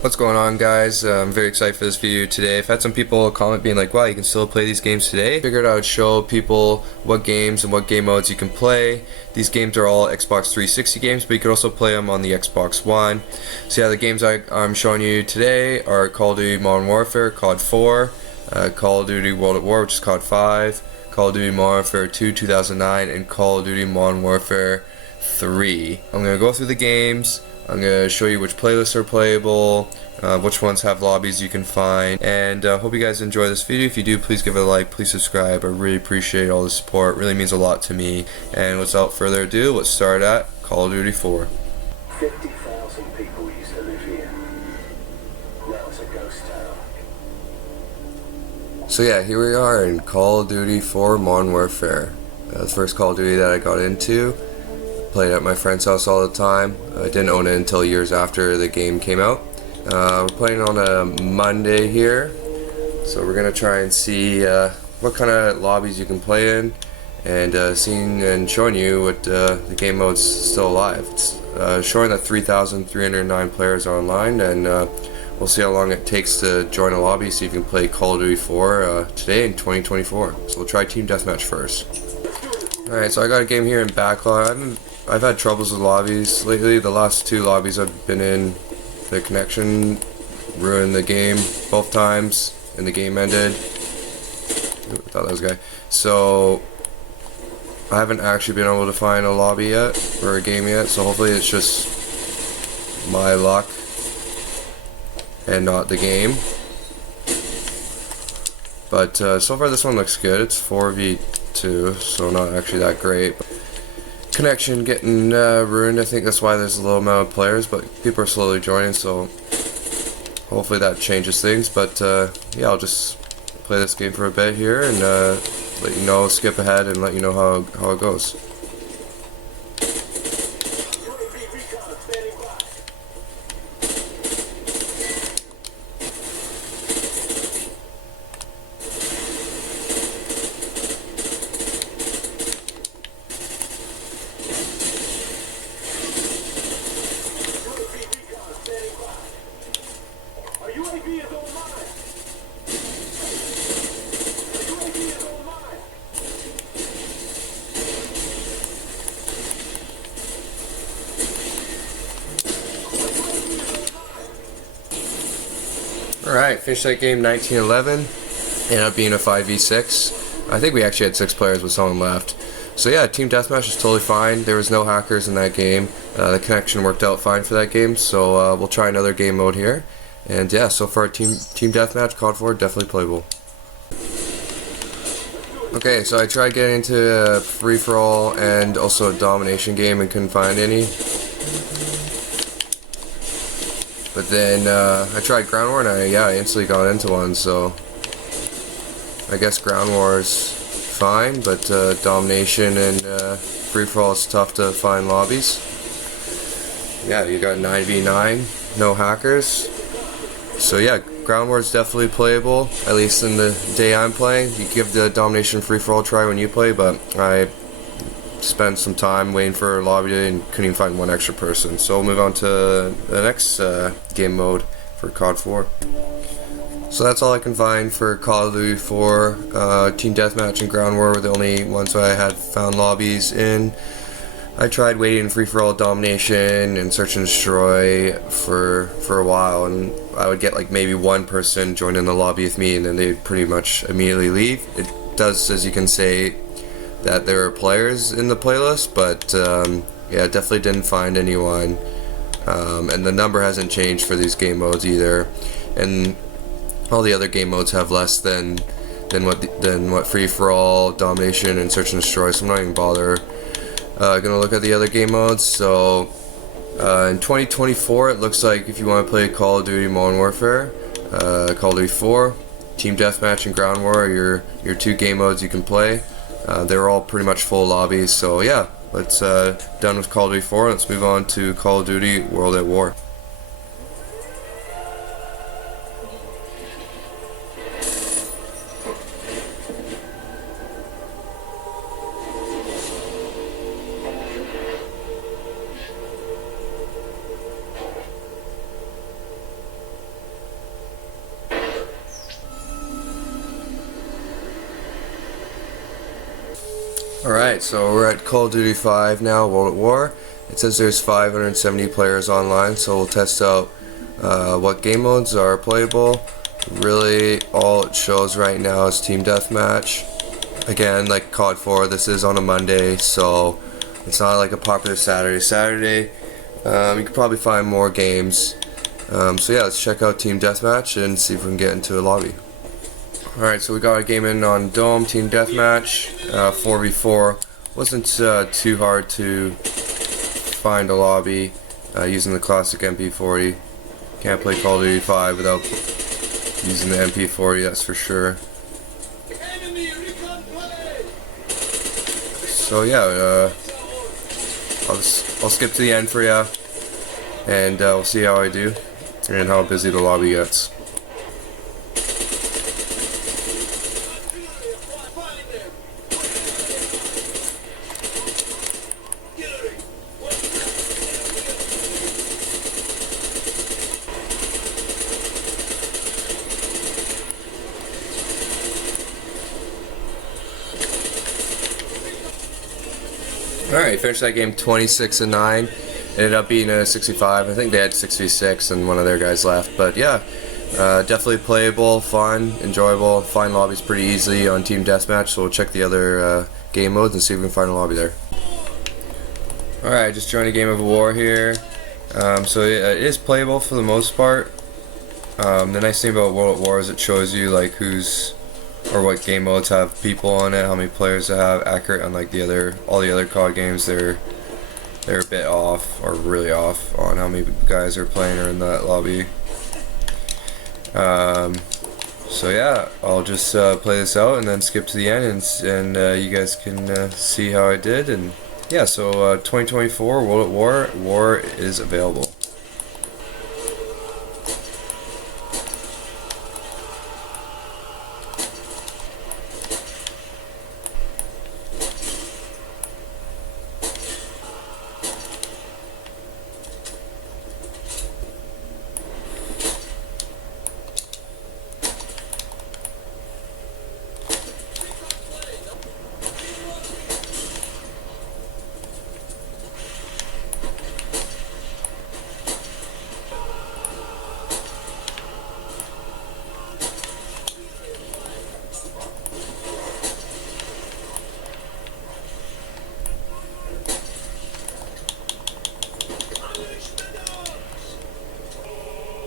What's going on, guys? I'm very excited for this video today. I've had some people comment being like, wow, you can still play these games today. Figured I would show people what games and what game modes you can play. These games are all Xbox 360 games, but you can also play them on the Xbox One. So yeah, the games I'm showing you today are Call of Duty Modern Warfare, COD 4, Call of Duty World at War, which is COD 5, Call of Duty Modern Warfare 2 2009, and Call of Duty Modern Warfare 3. I'm going to go through the games. I'm going to show you which playlists are playable, which ones have lobbies you can find, and hope you guys enjoy this video. If you do, please give it a like, please subscribe. I really appreciate all the support, it really means a lot to me. And without further ado, let's start at Call of Duty 4. 50,000 people used to live here. Now it's a ghost town. So yeah, here we are in Call of Duty 4 Modern Warfare. The first Call of Duty that I got into. Played at my friend's house all the time. I didn't own it until years after the game came out. We're playing on a Monday here, so we're gonna try and see what kind of lobbies you can play in, and seeing and showing you what the game mode's still alive. It's showing that 3,309 players are online, and we'll see how long it takes to join a lobby, see if you can play Call of Duty 4 today in 2024. So we'll try Team Deathmatch first. Alright, so I got a game here in backlog. I've had troubles with lobbies lately. The last two lobbies I've been in, the connection ruined the game both times, and the game ended. Ooh, I thought that was a guy. So I haven't actually been able to find a lobby yet, or a game yet, so hopefully it's just my luck and not the game. But so far this one looks good. It's 4v2, so not actually that great. Connection getting ruined. I think that's why there's a low amount of players, but people are slowly joining, so hopefully that changes things. But yeah, I'll just play this game for a bit here and let you know, skip ahead and let you know how it goes. Alright, finished that game 19-11. Ended up being a 5v6. I think we actually had 6 players with someone left. So yeah, Team Deathmatch is totally fine. There was no hackers in that game. The connection worked out fine for that game, so we'll try another game mode here. And yeah, so far Team Deathmatch, COD 4, definitely playable. Okay, so I tried getting into a free-for-all and also a domination game and couldn't find any. But then I tried Ground War and I instantly got into one, so I guess Ground War is fine, but domination and free-for-all is tough to find lobbies. Yeah, you got 9v9, no hackers. So yeah, Ground War is definitely playable, at least in the day I'm playing. You give the domination free-for-all a try when you play, but I spent some time waiting for a lobby and couldn't even find one extra person. So we'll move on to the next game mode for COD 4. So that's all I can find for Call of Duty 4. Team Deathmatch and Ground War were the only ones I had found lobbies in. I tried waiting free-for-all domination and search and destroy for a while, and I would get like maybe one person join in the lobby with me, and then they'd pretty much immediately leave. It does, as you can say, that there are players in the playlist, but yeah, definitely didn't find anyone, and the number hasn't changed for these game modes either, and all the other game modes have less than what free-for-all, domination, and search and destroy, so I'm not even gonna look at the other game modes. So in 2024 it looks like if you want to play Call of Duty Modern Warfare, Call of Duty 4, Team Deathmatch and Ground War are your two game modes you can play. They're all pretty much full lobbies, so yeah, let's done with Call of Duty 4, let's move on to Call of Duty World at War. Alright, so we're at Call of Duty 5 now, World at War. It says there's 570 players online, so we'll test out what game modes are playable. Really, all it shows right now is Team Deathmatch. Again, like COD 4, this is on a Monday, so it's not like a popular Saturday. You could probably find more games. So yeah, let's check out Team Deathmatch and see if we can get into a lobby. Alright, so we got a game in on Dome, Team Deathmatch, 4v4. Wasn't too hard to find a lobby using the classic MP40. Can't play Call of Duty 5 without using the MP40, that's for sure. So yeah, I'll skip to the end for ya, and we'll see how I do and how busy the lobby gets. Alright, finished that game 26-9. Ended up being a 65. I think they had 66 and one of their guys left. But yeah, definitely playable, fun, enjoyable. Find lobbies pretty easily on Team Deathmatch, so we'll check the other game modes and see if we can find a lobby there. Alright, just joined a game of war here. So it is playable for the most part. The nice thing about World at War is it shows you like who's or what game modes have people on it, how many players they have, accurate. Unlike all the other COD games, they're a bit off, or really off, on how many guys are playing or in that lobby. So yeah, I'll just play this out and then skip to the end, and you guys can see how I did. And yeah, so 2024 World at War is available.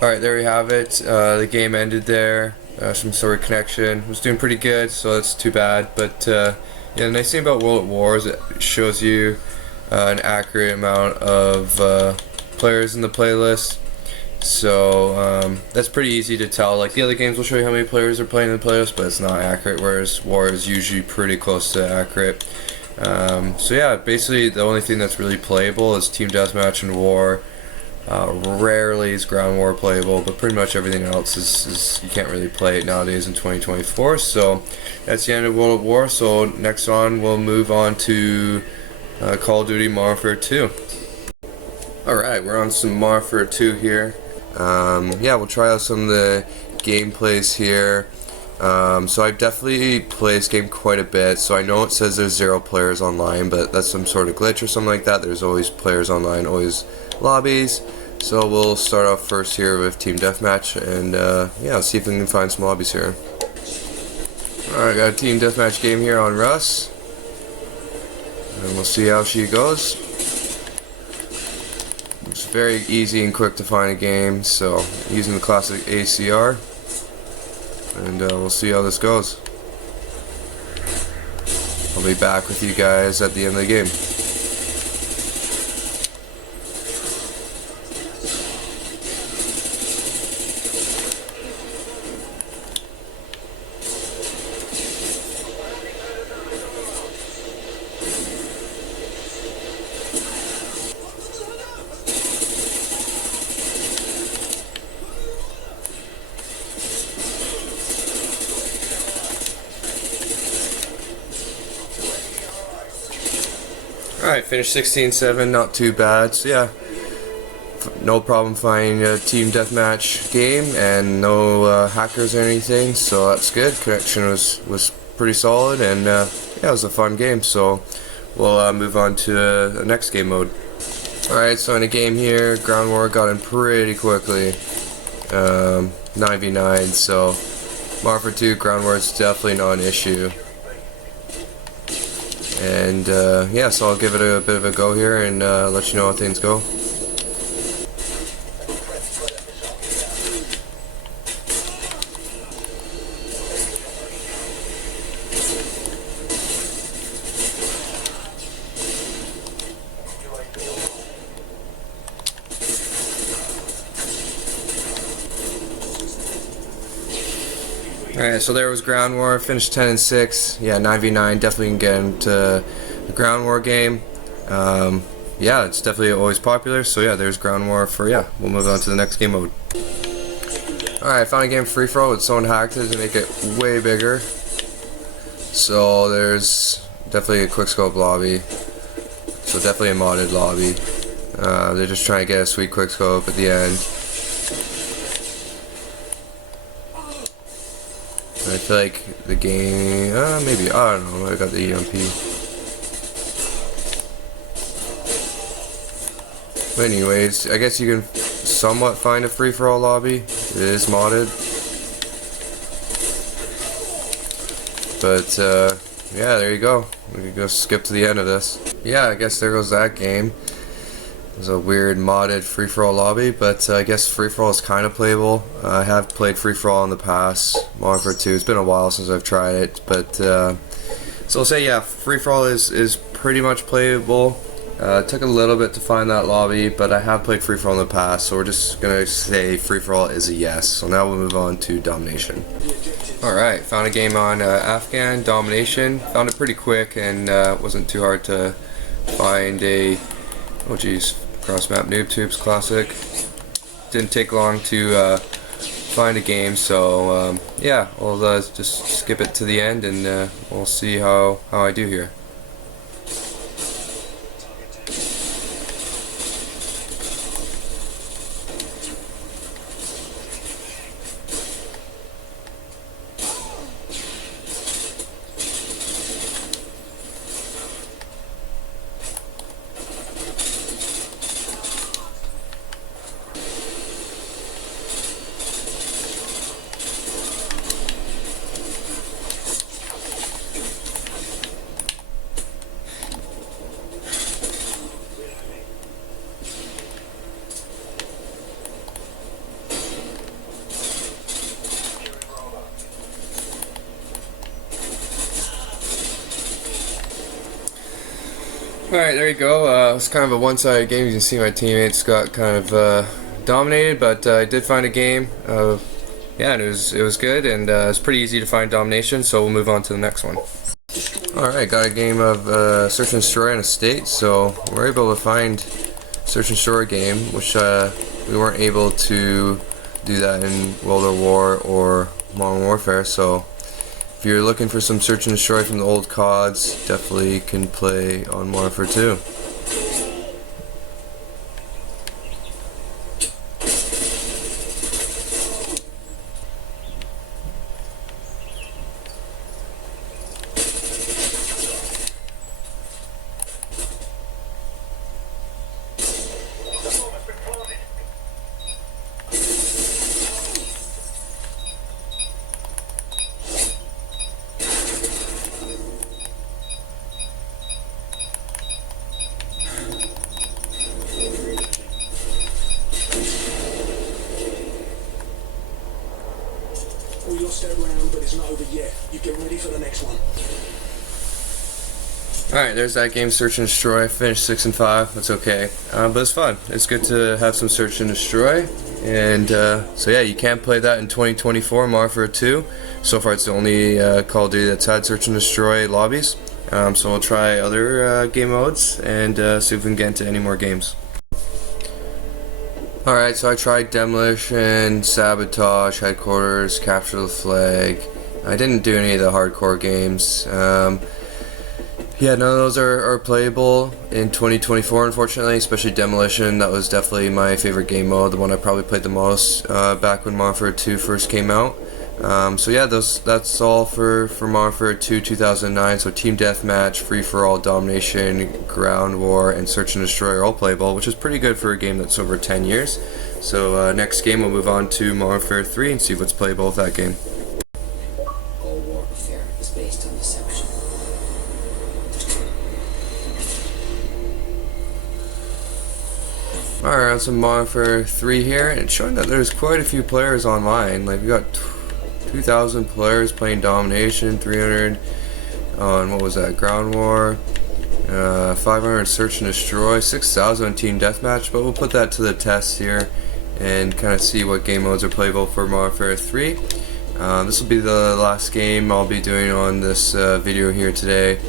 Alright, there we have it. The game ended there. Some sort of connection. Was doing pretty good, so that's too bad. But yeah, the nice thing about World at War is it shows you an accurate amount of players in the playlist. So that's pretty easy to tell. Like the other games will show you how many players are playing in the playlist, but it's not accurate, whereas War is usually pretty close to accurate. So yeah, basically the only thing that's really playable is Team Deathmatch and War. Rarely is Ground War playable, but pretty much everything else is you can't really play it nowadays in 2024. So that's the end of World at War. So next on we'll move on to Call of Duty Modern Warfare 2. Alright, we're on some Modern Warfare 2 here. Yeah, we'll try out some of the gameplays here. So I definitely play this game quite a bit, so I know it says there's 0 players online, but that's some sort of glitch or something like that. There's always players online, always lobbies. So we'll start off first here with Team Deathmatch, and yeah, see if we can find some lobbies here. Alright, got a Team Deathmatch game here on Russ, and we'll see how she goes. It's very easy and quick to find a game, so using the classic ACR, and we'll see how this goes. I'll be back with you guys at the end of the game. Alright, finished 16-7, not too bad. So yeah, no problem finding a Team Deathmatch game, and no hackers or anything, so that's good. Connection was pretty solid, and yeah, it was a fun game. So we'll move on to the next game mode. Alright, so in a game here, ground war got in pretty quickly. 9v9, so Modern Warfare 2 ground war is definitely not an issue. And yeah, so I'll give it a bit of a go here and let you know how things go. Alright, so there was ground war, finished 10 and 6. Yeah, 9v9, definitely can get into the ground war game. Yeah, it's definitely always popular. So yeah, there's ground war for, yeah, we'll move on to the next game mode. Alright, I found a game free for all with someone hacked it to make it way bigger. So there's definitely a quickscope lobby. So definitely a modded lobby. They're just trying to get a sweet quickscope at the end. I feel like the game, maybe, I don't know, I got the EMP. But anyways, I guess you can somewhat find a free-for-all lobby. It is modded. But, yeah, there you go. We can go skip to the end of this. Yeah, I guess there goes that game. It was a weird modded free-for-all lobby, but I guess free-for-all is kind of playable. I have played free-for-all in the past, Modern Warfare 2. It's been a while since I've tried it, but so I'll say, yeah, free-for-all is pretty much playable. It took a little bit to find that lobby, but I have played free-for-all in the past, so we're just gonna say free-for-all is a yes. So now we'll move on to domination. Alright, found a game on Afghan domination. Found it pretty quick, and it wasn't too hard to find a, oh geez, cross map noob tubes classic. Didn't take long to find a game, so yeah, we'll just skip it to the end and we'll see how I do here. Alright, there you go. It's kind of a one-sided game. You can see my teammates got kind of dominated, but I did find a game. Yeah, and it was good, and it's pretty easy to find domination, so we'll move on to the next one. Alright, got a game of Search and Destroy in a state, so we're able to find Search and Destroy game, which we weren't able to do that in World at War or Modern Warfare, so if you're looking for some Search and Destroy from the old CODs, definitely can play on Modern Warfare 2. We lost that round, but it's not over yet. You get ready for the next one. Alright, there's that game, Search and Destroy. Finished 6 and 5. That's okay. But it's fun. It's good to have some Search and Destroy. And so yeah, you can play that in 2024, Modern Warfare 2. So far it's the only Call of Duty that's had Search and Destroy lobbies. So we'll try other game modes and see if we can get into any more games. Alright, so I tried Demolition, Sabotage, Headquarters, Capture the Flag. I didn't do any of the hardcore games. Yeah, none of those are playable in 2024, unfortunately, especially Demolition. That was definitely my favorite game mode, the one I probably played the most back when Modern Warfare 2 first came out. So yeah, that's all for Modern Warfare 2 2009. So team deathmatch, free for all, domination, ground war, and search and destroy are all playable, which is pretty good for a game that's over 10 years. So next game we'll move on to Modern Warfare 3 and see what's playable with that game. All warfare is based on deception. Alright, on some Modern Warfare 3 here, and it's showing that there's quite a few players online. Like we got 2,000 players playing domination, 300 on what was that, ground war, 500 search and destroy, 6,000 on team deathmatch. But we'll put that to the test here and kind of see what game modes are playable for Modern Warfare 3. This will be the last game I'll be doing on this video here today.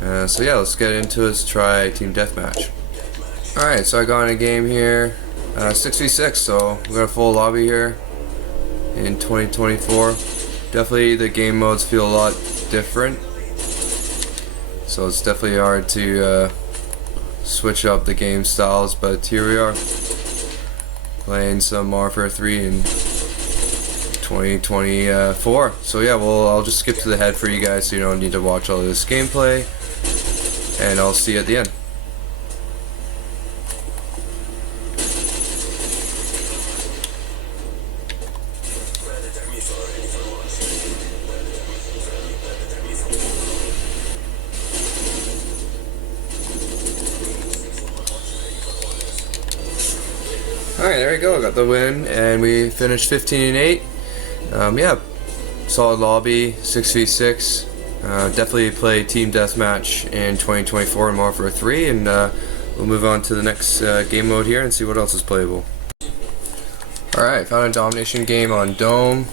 So yeah, let's get into it. Let's try team deathmatch. Alright, so I got in a game here, 6v6, so we got a full lobby here in 2024. Definitely the game modes feel a lot different, so it's definitely hard to switch up the game styles, but here we are playing some Modern Warfare 3 in 2024. So yeah, well, I'll just skip to the head for you guys so you don't need to watch all this gameplay, and I'll see you at the end. Alright, there we go, got the win, and we finished 15-8. Yeah, solid lobby, 6v6. Definitely play team deathmatch in 2024 in Modern Warfare 3, and we'll move on to the next game mode here and see what else is playable. Alright, found a domination game on Dome.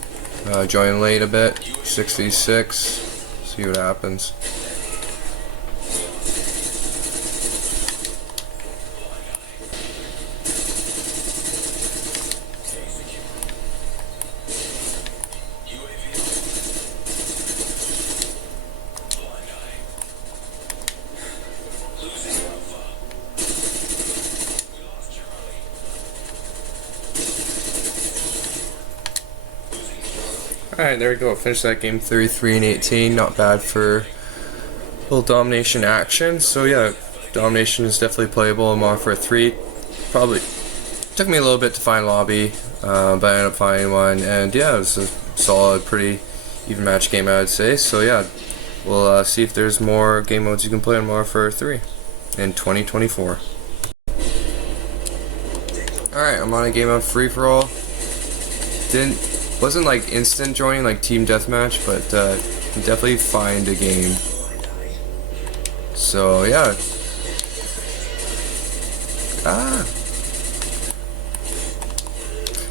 Joined late a bit, 6v6. See what happens. Alright, there we go. Finished that game 33-18. Not bad for a little domination action. So yeah, domination is definitely playable in Modern Warfare 3. Probably took me a little bit to find lobby, but I ended up finding one. And yeah, it was a solid, pretty even match game, I would say. So yeah, we'll see if there's more game modes you can play in Modern Warfare 3 in 2024. Alright, I'm on a game of free for all. Wasn't like instant joining like team deathmatch, but you definitely find a game. So yeah.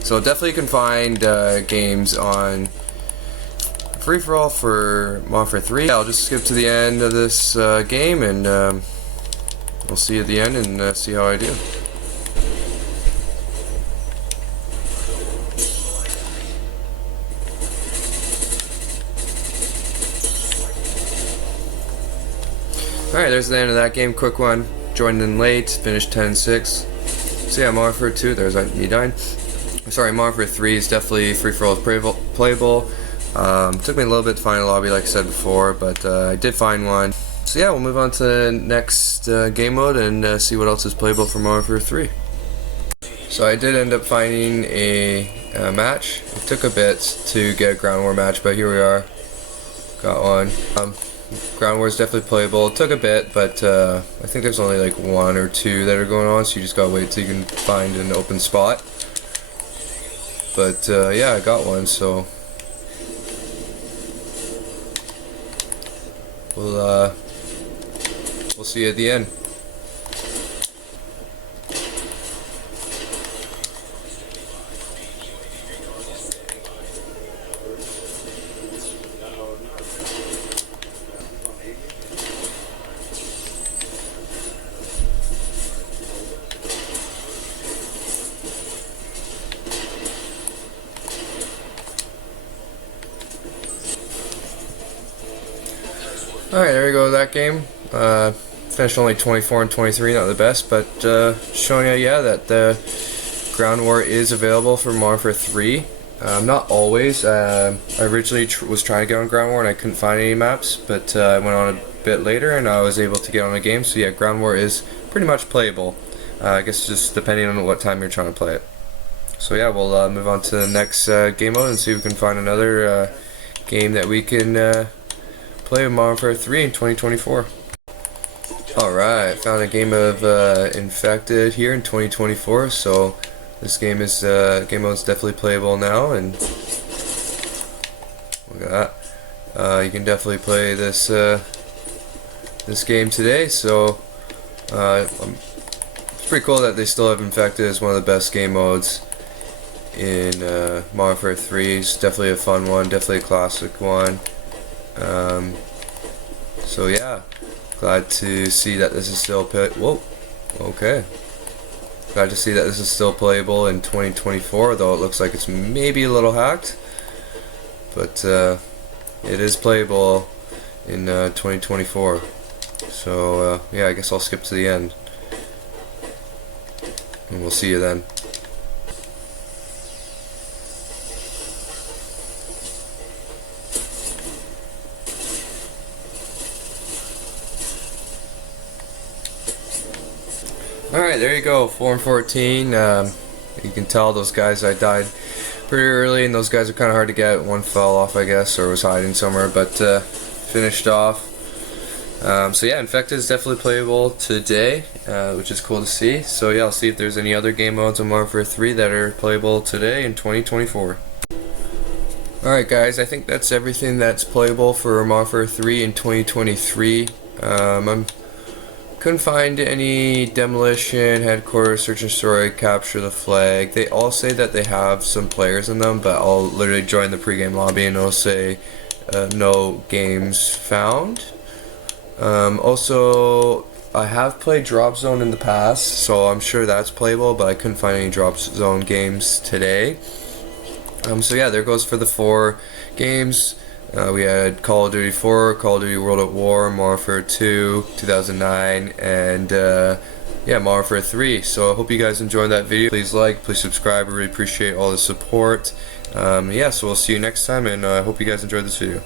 So definitely you can find games on free for all for Modern Warfare 3. I'll just skip to the end of this game, and we'll see you at the end and see how I do. Alright, there's the end of that game. Quick one. Joined in late, finished 10-6. So yeah, Modern Warfare 2, there's me dying. Sorry, Modern Warfare 3 is definitely free-for-all playable. Took me a little bit to find a lobby, like I said before, but I did find one. So yeah, we'll move on to the next game mode and see what else is playable for Modern Warfare 3. So I did end up finding a match. It took a bit to get a ground war match, but here we are. Got one. Ground war is definitely playable. It took a bit, but I think there's only like one or two that are going on, so you just gotta wait till you can find an open spot. But yeah, I got one, so we'll see you at the end. Alright, there we go, that game. Finished only 24 and 23, not the best, but showing you, yeah, that the ground war is available for Modern Warfare 3. Not always. I originally was trying to get on Ground War and I couldn't find any maps, but I went on a bit later and I was able to get on a game. So yeah, Ground War is pretty much playable. I guess just depending on what time you're trying to play it. So yeah, we'll move on to the next game mode and see if we can find another game that we can play with Modern Warfare 3 in 2024. Alright, found a game of Infected here in 2024, so this game is game mode is definitely playable now, and look at that. You can definitely play this this game today, so it's pretty cool that they still have Infected as one of the best game modes in Modern Warfare 3. It's definitely a fun one, definitely a classic one. So yeah, glad to see that this is still glad to see that this is still playable in 2024, though it looks like it's maybe a little hacked, but it is playable in 2024. So yeah, I guess I'll skip to the end and we'll see you then. Alright, there you go, 4 and 14. You can tell those guys, I died pretty early, and those guys are kind of hard to get. One fell off, I guess, or was hiding somewhere, but finished off. So yeah, Infected is definitely playable today, which is cool to see. So yeah, I'll see if there's any other game modes on Modern Warfare 3 that are playable today in 2024. Alright guys, I think that's everything that's playable for Modern Warfare 3 in 2023. Couldn't find any demolition, headquarters, search and destroy, capture the flag. They all say that they have some players in them, but I'll literally join the pregame lobby and it'll say no games found. Also, I have played Drop Zone in the past, so I'm sure that's playable, but I couldn't find any Drop Zone games today. So yeah, there goes for the 4 games. We had Call of Duty 4, Call of Duty World at War, Modern Warfare 2, 2009, and yeah, Modern Warfare 3. So I hope you guys enjoyed that video. Please like, please subscribe. I really appreciate all the support. Yeah, so we'll see you next time, and I hope you guys enjoyed this video.